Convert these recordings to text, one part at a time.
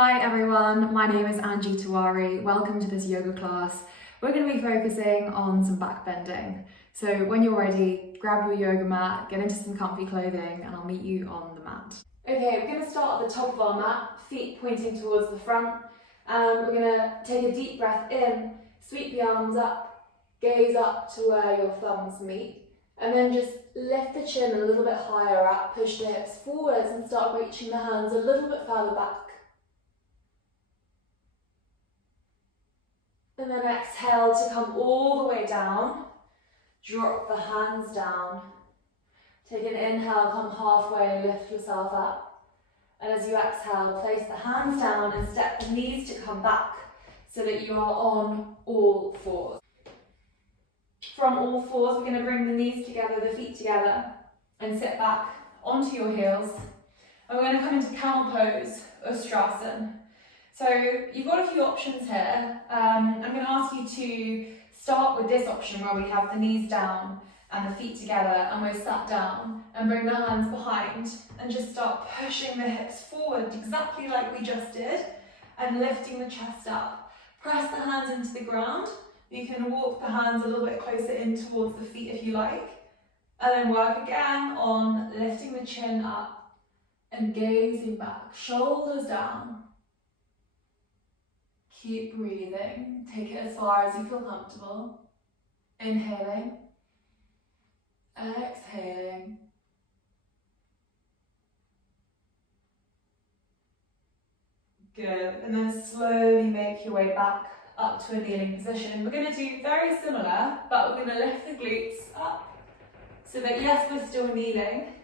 Hi everyone, my name is Tiwari. Welcome to this yoga class. We're going to be focusing on some back bending. So when you're ready, grab your yoga mat, get into some comfy clothing, and I'll meet you on the mat. Okay, we're going to start at the top of our mat, feet pointing towards the front. And we're going to take a deep breath in, sweep the arms up, gaze up to where your thumbs meet, and then just lift the chin a little bit higher up, push the hips forwards and start reaching the hands a little bit further back. And then exhale to come all the way down. Drop the hands down. Take an inhale, come halfway, lift yourself up. And as you exhale, place the hands down and step the knees to come back so that you are on all fours. From all fours, we're going to bring the knees together, the feet together, and sit back onto your heels. And we're going to come into camel pose or Shavasana. So you've got a few options here. I'm going to ask you to start with this option where we have the knees down and the feet together and we're sat down, and bring the hands behind and just start pushing the hips forward exactly like we just did and lifting the chest up. Press the hands into the ground. You can walk the hands a little bit closer in towards the feet if you like, and then work again on lifting the chin up and gazing back, shoulders down. Keep breathing, take it as far as you feel comfortable. Inhaling, exhaling. Good, and then slowly make your way back up to a kneeling position. We're going to do very similar, but we're going to lift the glutes up so that yes, we're still kneeling,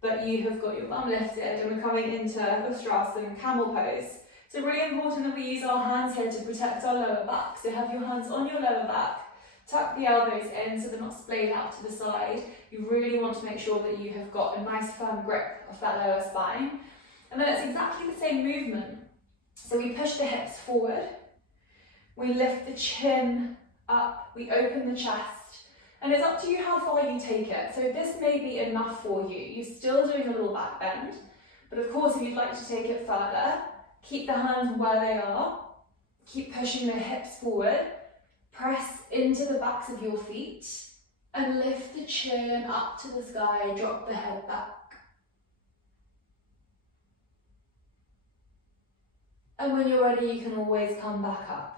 but you have got your bum lifted and we're coming into Shavasana, camel pose. So really important that we use our hands here to protect our lower back. So have your hands on your lower back, tuck the elbows in so they're not splayed out to the side. You really want to make sure that you have got a nice firm grip of that lower spine. And then it's exactly the same movement. So we push the hips forward, we lift the chin up, we open the chest, and it's up to you how far you take it. So this may be enough for you. You're still doing a little back bend, but of course if you'd like to take it further, keep the hands where they are, keep pushing the hips forward, press into the backs of your feet, and lift the chin up to the sky, drop the head back. And when you're ready, you can always come back up.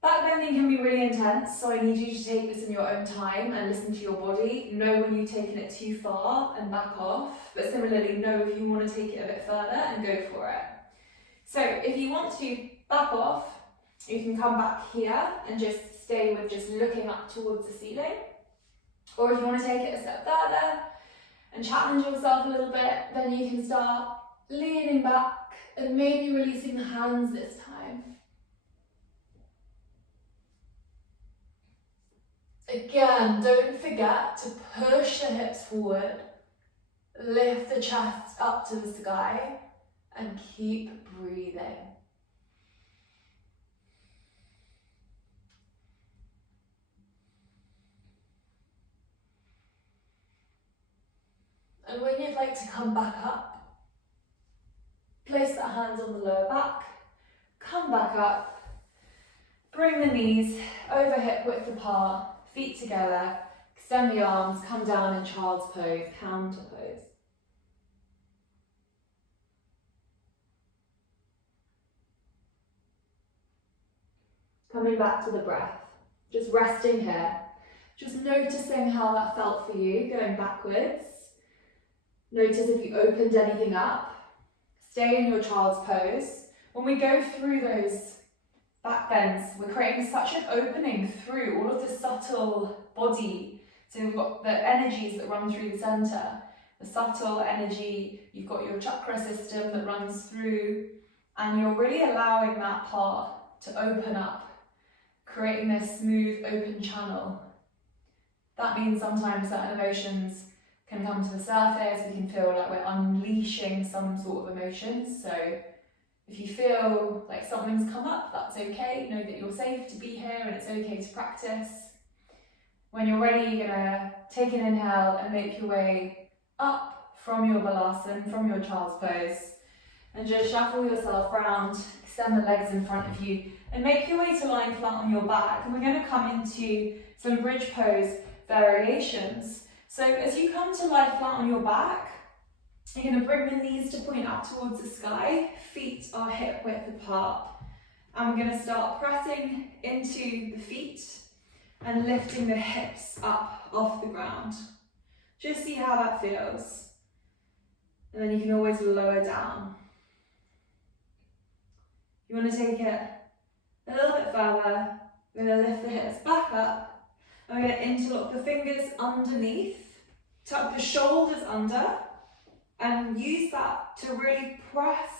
Back bending can be really intense, so I need you to take this in your own time and listen to your body. Know when you've taken it too far and back off, but similarly know if you want to take it a bit further and go for it. So if you want to back off, you can come back here and just stay with just looking up towards the ceiling. Or if you want to take it a step further and challenge yourself a little bit, then you can start leaning back and maybe releasing the hands this time. Again, don't forget to push the hips forward, lift the chest up to the sky, and keep breathing. And when you'd like to come back up, place the hands on the lower back, come back up, bring the knees over hip width apart, feet together, extend the arms, come down in child's pose, counter pose. Coming back to the breath, just resting here, just noticing how that felt for you, going backwards. Notice if you opened anything up. Stay in your child's pose. When we go through those back bends, we're creating such an opening through all of the subtle body. So we've got the energies that run through the center, the subtle energy, you've got your chakra system that runs through, and you're really allowing that part to open up, creating this smooth, open channel. That means sometimes certain emotions can come to the surface, we can feel like we're unleashing some sort of emotions. So if you feel like something's come up, that's okay. Know that you're safe to be here and it's okay to practice. When you're ready, you're gonna take an inhale and make your way up from your balasana, from your child's pose. And just shuffle yourself round, extend the legs in front of you, and make your way to lying flat on your back. And we're going to come into some bridge pose variations. So as you come to lie flat on your back, you're going to bring the knees to point up towards the sky, feet are hip width apart. And we're going to start pressing into the feet and lifting the hips up off the ground. Just see how that feels. And then you can always lower down. You want to take it a little bit further. We're going to lift the hips back up. And we're going to interlock the fingers underneath. Tuck the shoulders under. And use that to really press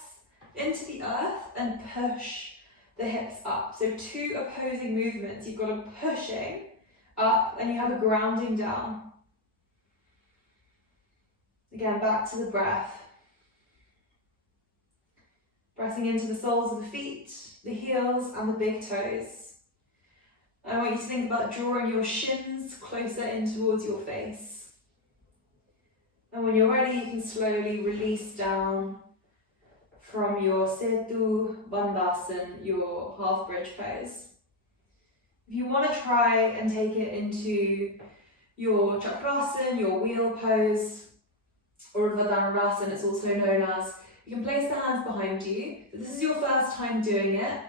into the earth and push the hips up. So two opposing movements. You've got a pushing up and you have a grounding down. Again, back to the breath. Pressing into the soles of the feet, the heels and the big toes. I want you to think about drawing your shins closer in towards your face. And when you're ready, you can slowly release down from your Setu Bandhasan, your half bridge pose. If you want to try and take it into your Chakrasana, your wheel pose, or Urdhva it's also known as, you can place the hands behind you. If this is your first time doing it,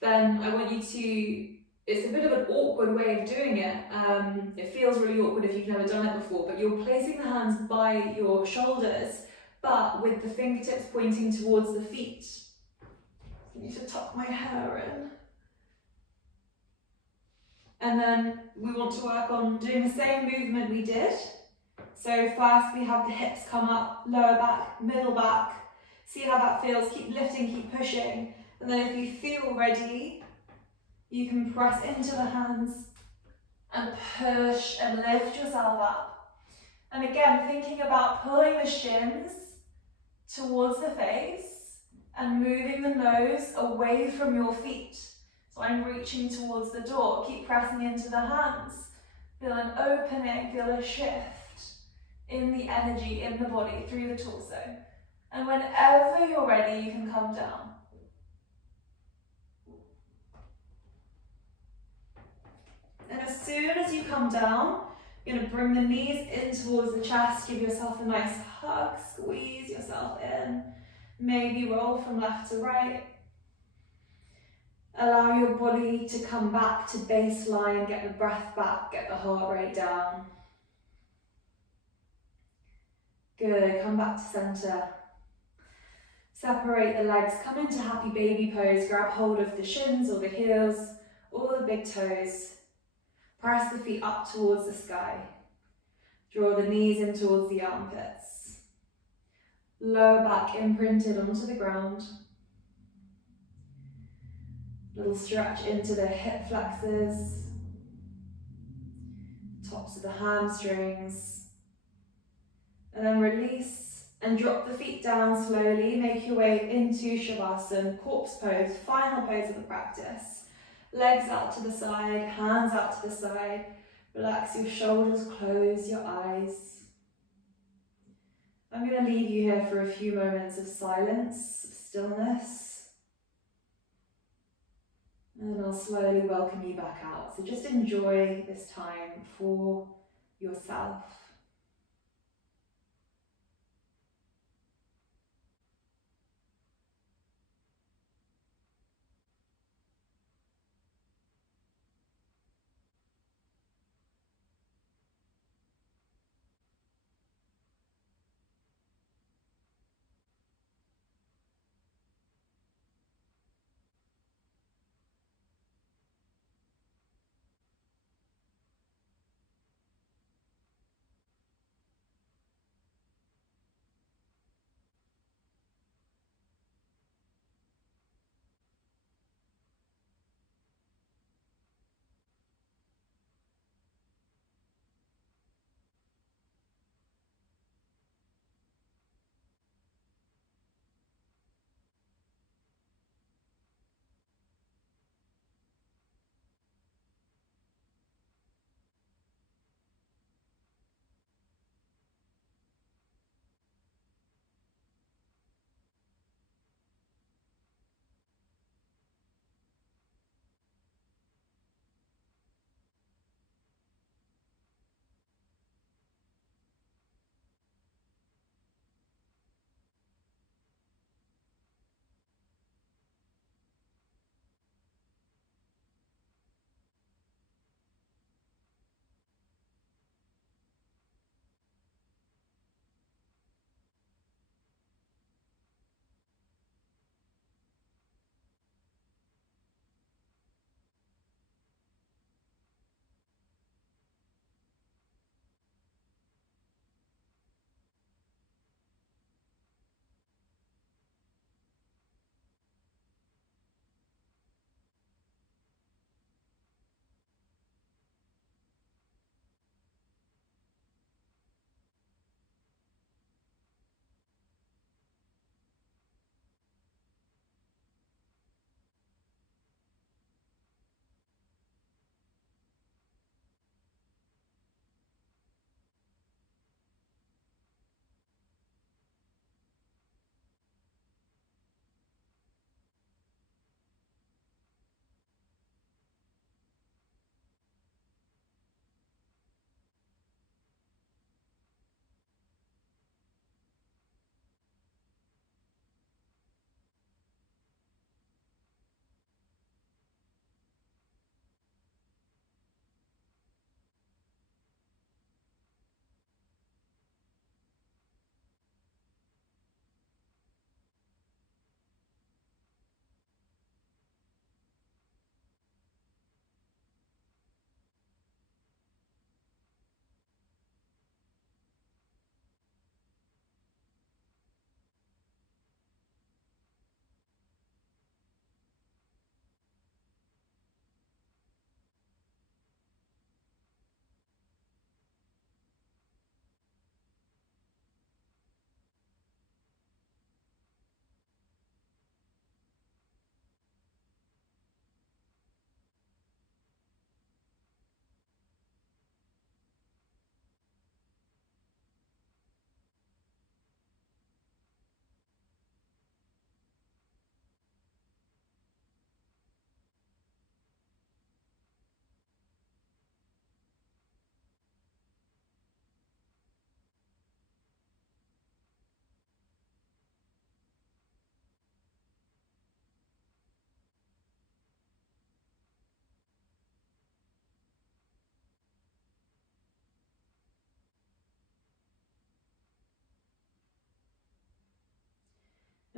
then I want you to, it's a bit of an awkward way of doing it. It feels really awkward if you've never done it before, but you're placing the hands by your shoulders, but with the fingertips pointing towards the feet. I need to tuck my hair in. And then we want to work on doing the same movement we did. So first we have the hips come up, lower back, middle back. See how that feels, keep lifting, keep pushing. And then if you feel ready, you can press into the hands and push and lift yourself up. And again, thinking about pulling the shins towards the face and moving the nose away from your feet. So I'm reaching towards the door, keep pressing into the hands. Feel an opening, feel a shift in the energy in the body through the torso. And whenever you're ready, you can come down. And as soon as you come down, you're going to bring the knees in towards the chest, give yourself a nice hug, squeeze yourself in, maybe roll from left to right. Allow your body to come back to baseline, get the breath back, get the heart rate down. Good, come back to center. Separate the legs, come into happy baby pose, grab hold of the shins or the heels, or the big toes. Press the feet up towards the sky. Draw the knees in towards the armpits. Lower back imprinted onto the ground. Little stretch into the hip flexors, tops of the hamstrings. And then release and drop the feet down slowly. Make your way into Shavasana, corpse pose, final pose of the practice. Legs out to the side, hands out to the side. Relax your shoulders, close your eyes. I'm going to leave you here for a few moments of silence, of stillness. And then I'll slowly welcome you back out. So just enjoy this time for yourself.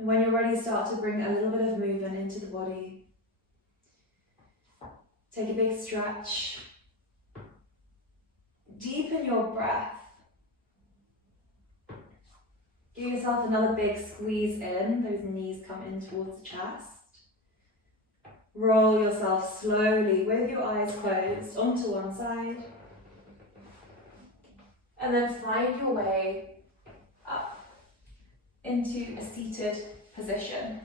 And when you're ready, start to bring a little bit of movement into the body. Take a big stretch. Deepen your breath. Give yourself another big squeeze in. Those knees come in towards the chest. Roll yourself slowly with your eyes closed onto one side. And then find your way up into a seated position.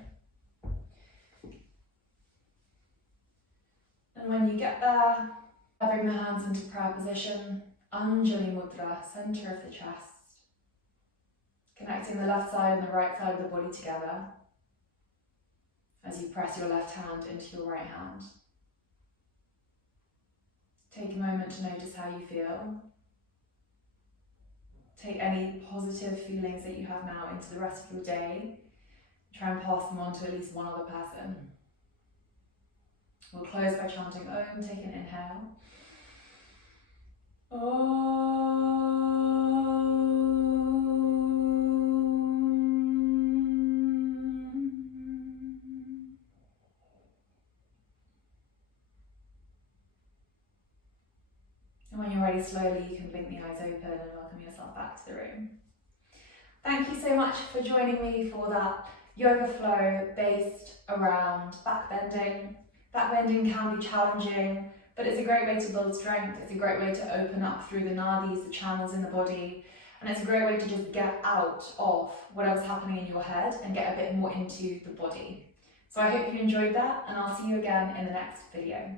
And when you get there, bring the hands into prayer position, Anjali Mudra, center of the chest. Connecting the left side and the right side of the body together as you press your left hand into your right hand. Take a moment to notice how you feel. Take any positive feelings that you have now into the rest of your day. Try and pass them on to at least one other person. We'll close by chanting Om. Take an inhale. Om. And when you're ready, slowly you can blink the eyes open and welcome yourself back to the room. Thank you so much for joining me for that yoga flow based around back bending. Back bending can be challenging, but it's a great way to build strength. It's a great way to open up through the nadis, the channels in the body, and it's a great way to just get out of whatever's happening in your head and get a bit more into the body. So I hope you enjoyed that, and I'll see you again in the next video.